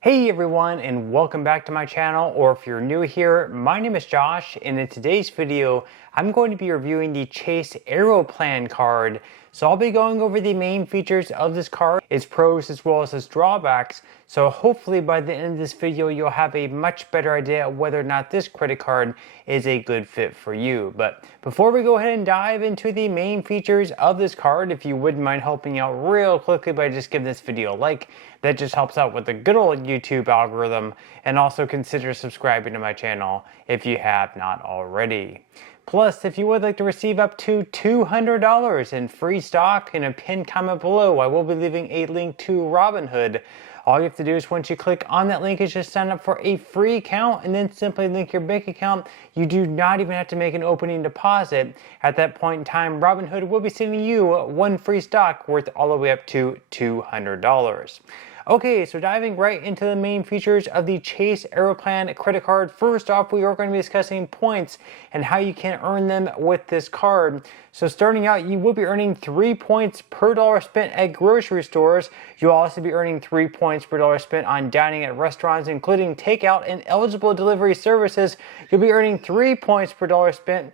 Hey everyone, and welcome back to my channel, or if you're new here, my name is Josh, and in today's video I'm going to be reviewing the Chase Aeroplan card. So I'll be going over the main features of this card, its pros as well as its drawbacks. So hopefully by the end of this video you'll have a much better idea of whether or not this credit card is a good fit for you. But before we go ahead and dive into the main features of this card, if you wouldn't mind helping out real quickly by just giving this video a like, that just helps out with the good old YouTube algorithm, and also consider subscribing to my channel if you have not already. Plus, if you would like to receive up to $200 in free stock, in a pinned comment below, I will be leaving a link to Robinhood. All you have to do is once you click on that link is just sign up for a free account and then simply link your bank account. You do not even have to make an opening deposit. At that point in time, Robinhood will be sending you one free stock worth all the way up to $200. Okay, so diving right into the main features of the Chase Aeroplan Credit Card. First off, we are going to be discussing points and how you can earn them with this card. So starting out, you will be earning 3 points per dollar spent at grocery stores. You'll also be earning 3 points per dollar spent on dining at restaurants, including takeout and eligible delivery services. You'll be earning 3 points per dollar spent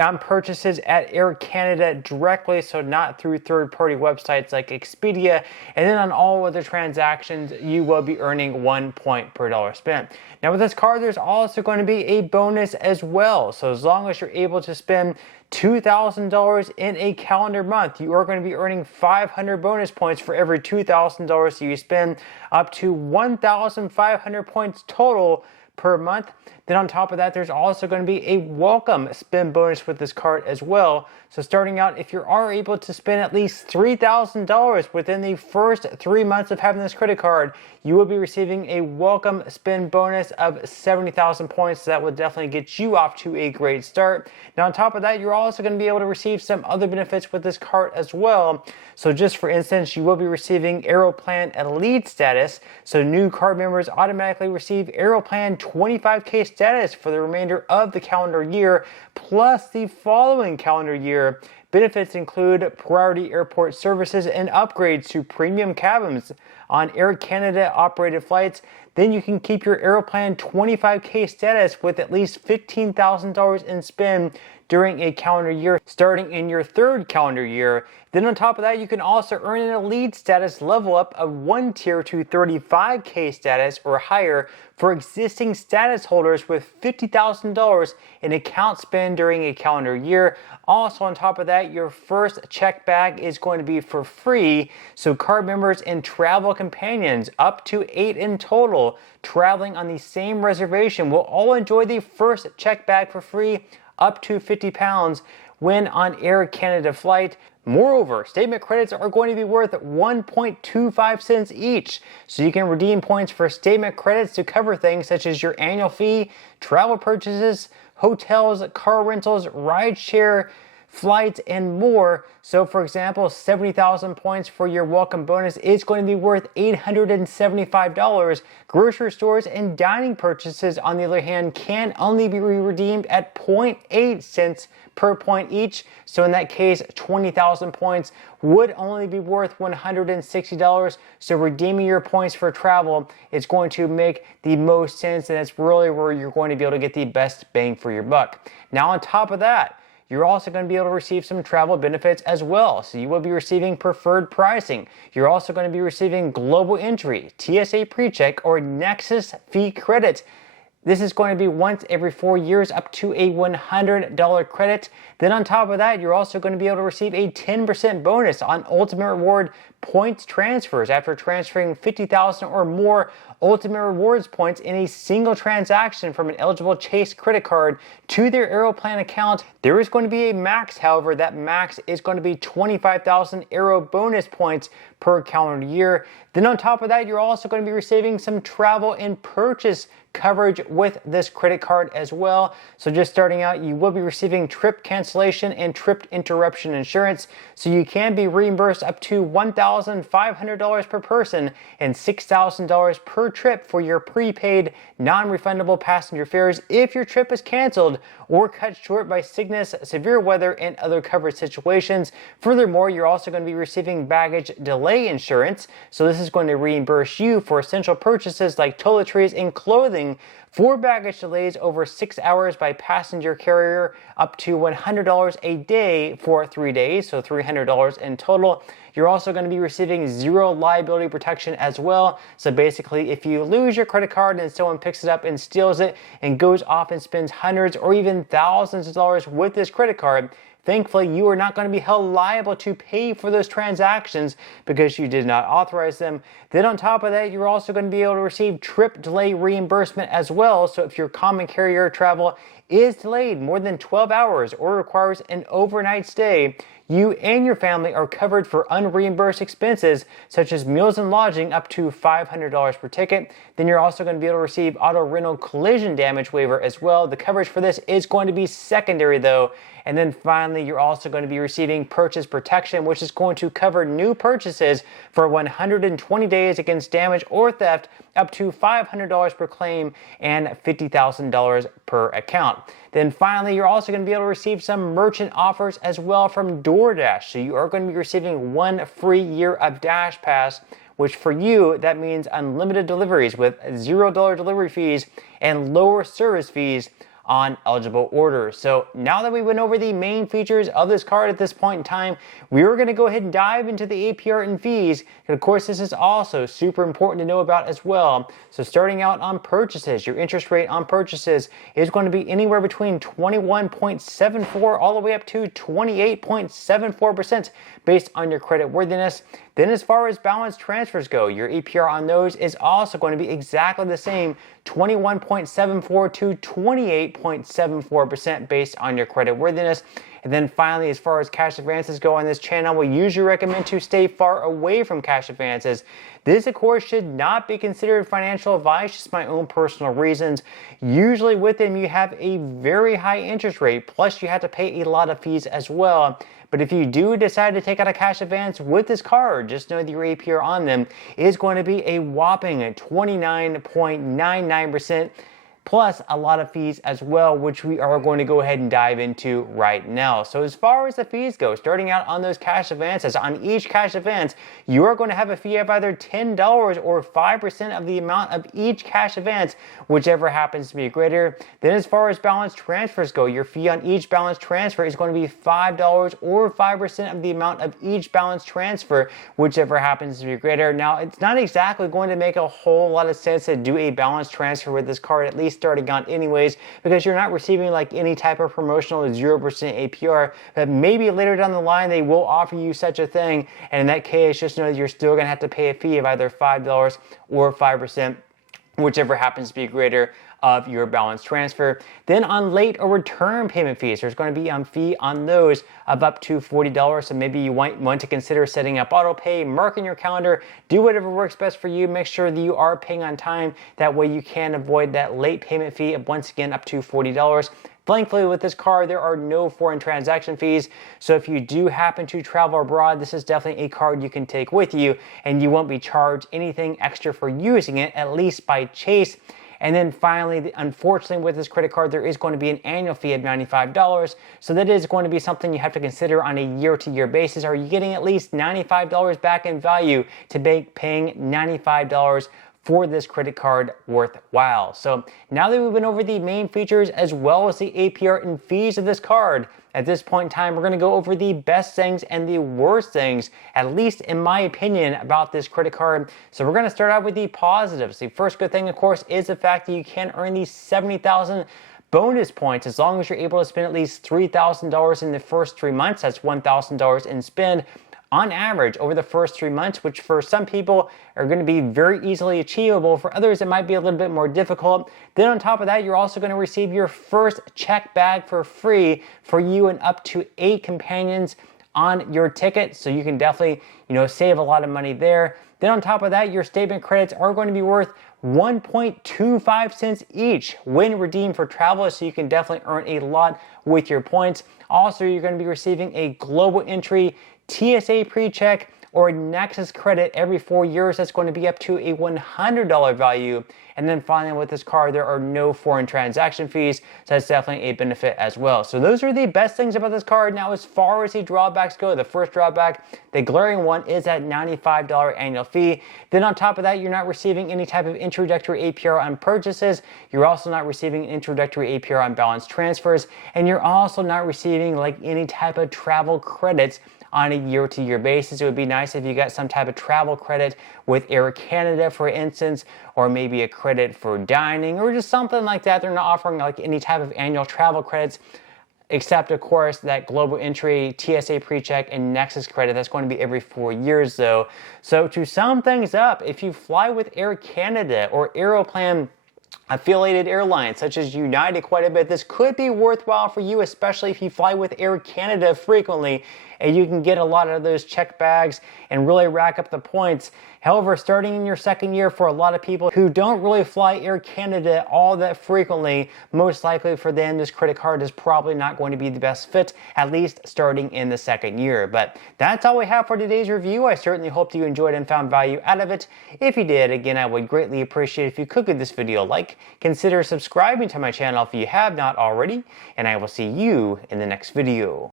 on purchases at Air Canada directly, so not through third-party websites like Expedia. And then on all other transactions, you will be earning 1 point per dollar spent. Now with this card, there's also going to be a bonus as well. So as long as you're able to spend $2,000 in a calendar month, you are going to be earning 500 bonus points for every $2,000 you spend, up to 1,500 points total per month. Then on top of that, there's also going to be a welcome spend bonus with this card as well. So starting out, if you are able to spend at least $3,000 within the first 3 months of having this credit card, you will be receiving a welcome spend bonus of 70,000 points. So that will definitely get you off to a great start. Now on top of that, you're also going to be able to receive some other benefits with this card as well. So just for instance, you will be receiving Aeroplan Elite status. So new card members automatically receive Aeroplan 25K status for the remainder of the calendar year, plus the following calendar year. Benefits include priority airport services and upgrades to premium cabins on Air Canada operated flights. Then you can keep your Aeroplan 25K status with at least $15,000 in spend during a calendar year, starting in your third calendar year. Then on top of that, you can also earn an elite status level up of 1 tier to 35K status or higher for existing status holders with $50,000 in account spend during a calendar year. Also on top of that, your first check bag is going to be for free. So card members and travel companions, up to 8 in total, traveling on the same reservation will all enjoy the first check bag for free, up to 50 pounds when on Air Canada flight. Moreover, statement credits are going to be worth 1.25 cents each, so you can redeem points for statement credits to cover things such as your annual fee, travel purchases, hotels, car rentals, rideshare, flights, and more. So for example, 70,000 points for your welcome bonus is going to be worth $875. Grocery stores and dining purchases, on the other hand, can only be redeemed at 0.8 cents per point each. So in that case, 20,000 points would only be worth $160. So redeeming your points for travel is going to make the most sense, and it's really where you're going to be able to get the best bang for your buck. Now on top of that, you're also going to be able to receive some travel benefits as well. So you will be receiving preferred pricing. You're also going to be receiving global entry, TSA PreCheck, or Nexus fee credit. This is going to be once every 4 years, up to a $100 credit. Then on top of that, you're also going to be able to receive a 10% bonus on Ultimate Reward points transfers after transferring 50,000 or more Ultimate Rewards points in a single transaction from an eligible Chase credit card to their Aeroplan account. There is going to be a max, however, that max is going to be 25,000 Aero bonus points per calendar year. Then on top of that, you're also going to be receiving some travel and purchase coverage with this credit card as well. So just starting out, you will be receiving trip cancellation and trip interruption insurance. So you can be reimbursed up to $1,000 $3,500 per person and $6,000 per trip for your prepaid non-refundable passenger fares if your trip is canceled or cut short by sickness, severe weather, and other covered situations. Furthermore, you're also going to be receiving baggage delay insurance, so this is going to reimburse you for essential purchases like toiletries and clothing for baggage delays over 6 hours by passenger carrier, up to $100 a day for 3 days, so $300 in total. You're also going to be receiving zero liability protection as well. So basically, if you lose your credit card and someone picks it up and steals it and goes off and spends hundreds or even thousands of dollars with this credit card, thankfully, you are not going to be held liable to pay for those transactions because you did not authorize them. Then on top of that, you're also going to be able to receive trip delay reimbursement as well. So if your common carrier travel is delayed more than 12 hours or requires an overnight stay, you and your family are covered for unreimbursed expenses such as meals and lodging up to $500 per ticket. Then you're also going to be able to receive auto rental collision damage waiver as well. The coverage for this is going to be secondary though. And then finally, you're also going to be receiving purchase protection, which is going to cover new purchases for 120 days against damage or theft, up to $500 per claim and $50,000 per account. Then finally, you're also going to be able to receive some merchant offers as well from DoorDash. So you are going to be receiving 1 free year of Dash Pass, which for you, that means unlimited deliveries with $0 delivery fees and lower service fees on eligible orders. So now that we went over the main features of this card at this point in time, we are going to go ahead and dive into the APR and fees. And of course, this is also super important to know about as well. So starting out on purchases, your interest rate on purchases is going to be anywhere between 21.74 all the way up to 28.74% based on your credit worthiness. Then as far as balance transfers go, your APR on those is also going to be exactly the same, 21.74 to 28.74% based on your credit worthiness. And then finally, as far as cash advances go on this channel, we usually recommend to stay far away from cash advances. This, of course, should not be considered financial advice, just my own personal reasons. Usually with them, you have a very high interest rate, plus you have to pay a lot of fees as well. But if you do decide to take out a cash advance with this card, just know that your APR on them is going to be a whopping 29.99%. plus a lot of fees as well, which we are going to go ahead and dive into right now. So as far as the fees go, starting out on those cash advances, on each cash advance, you are going to have a fee of either $10 or 5% of the amount of each cash advance, whichever happens to be greater. Then as far as balance transfers go, your fee on each balance transfer is going to be $5 or 5% of the amount of each balance transfer, whichever happens to be greater. Now, it's not exactly going to make a whole lot of sense to do a balance transfer with this card, at least starting out anyways, because you're not receiving like any type of promotional 0% APR, but maybe later down the line they will offer you such a thing, and in that case just know that you're still going to have to pay a fee of either $5 or 5%, whichever happens to be greater of your balance transfer. Then on late or return payment fees, there's going to be a fee on those of up to $40. So maybe you want to consider setting up auto pay, mark in your calendar, do whatever works best for you. Make sure that you are paying on time. That way you can avoid that late payment fee of, once again, up to $40. Thankfully, with this card, there are no foreign transaction fees. So if you do happen to travel abroad, this is definitely a card you can take with you, and you won't be charged anything extra for using it, at least by Chase. And then finally, unfortunately, with this credit card, there is going to be an annual fee of $95. So that is going to be something you have to consider on a year-to-year basis. Are you getting at least $95 back in value to make paying $95 for this credit card worthwhile? So now that we've been over the main features as well as the APR and fees of this card, at this point in time, we're going to go over the best things and the worst things, at least in my opinion, about this credit card. So we're going to start out with the positives. The first good thing, of course, is the fact that you can earn these 70,000 bonus points as long as you're able to spend at least $3,000 in the first 3 months. That's $1,000 in spend on average over the first 3 months, which for some people are going to be very easily achievable. For others, it might be a little bit more difficult. Then on top of that, you're also going to receive your first check bag for free for you and up to 8 companions on your ticket. So you can definitely, save a lot of money there. Then on top of that, your statement credits are going to be worth 1.25 cents each when redeemed for travel, so you can definitely earn a lot with your points. Also, you're going to be receiving a global entry TSA pre-check or Nexus credit every 4 years, that's going to be up to a $100 value. And then finally with this card, there are no foreign transaction fees, so that's definitely a benefit as well. So those are the best things about this card. Now as far as the drawbacks go, the first drawback, the glaring one, is that $95 annual fee. Then on top of that, you're not receiving any type of introductory APR on purchases. You're also not receiving introductory APR on balance transfers, and you're also not receiving like any type of travel credits on a year-to-year basis. It would be nice if you got some type of travel credit with Air Canada, for instance, or maybe a credit for dining or just something like that. They're not offering like any type of annual travel credits, except of course that global entry, TSA PreCheck, and Nexus credit. That's going to be every 4 years though. So to sum things up, if you fly with Air Canada or Aeroplan affiliated airlines such as United quite a bit, this could be worthwhile for you, especially if you fly with Air Canada frequently and you can get a lot of those check bags and really rack up the points. However, starting in your second year, for a lot of people who don't really fly Air Canada all that frequently, most likely for them this credit card is probably not going to be the best fit, at least starting in the second year. But that's all we have for today's review. I certainly hope you enjoyed and found value out of it. If you did, again, I would greatly appreciate if you could give this video a like, consider subscribing to my channel if you have not already, and I will see you in the next video.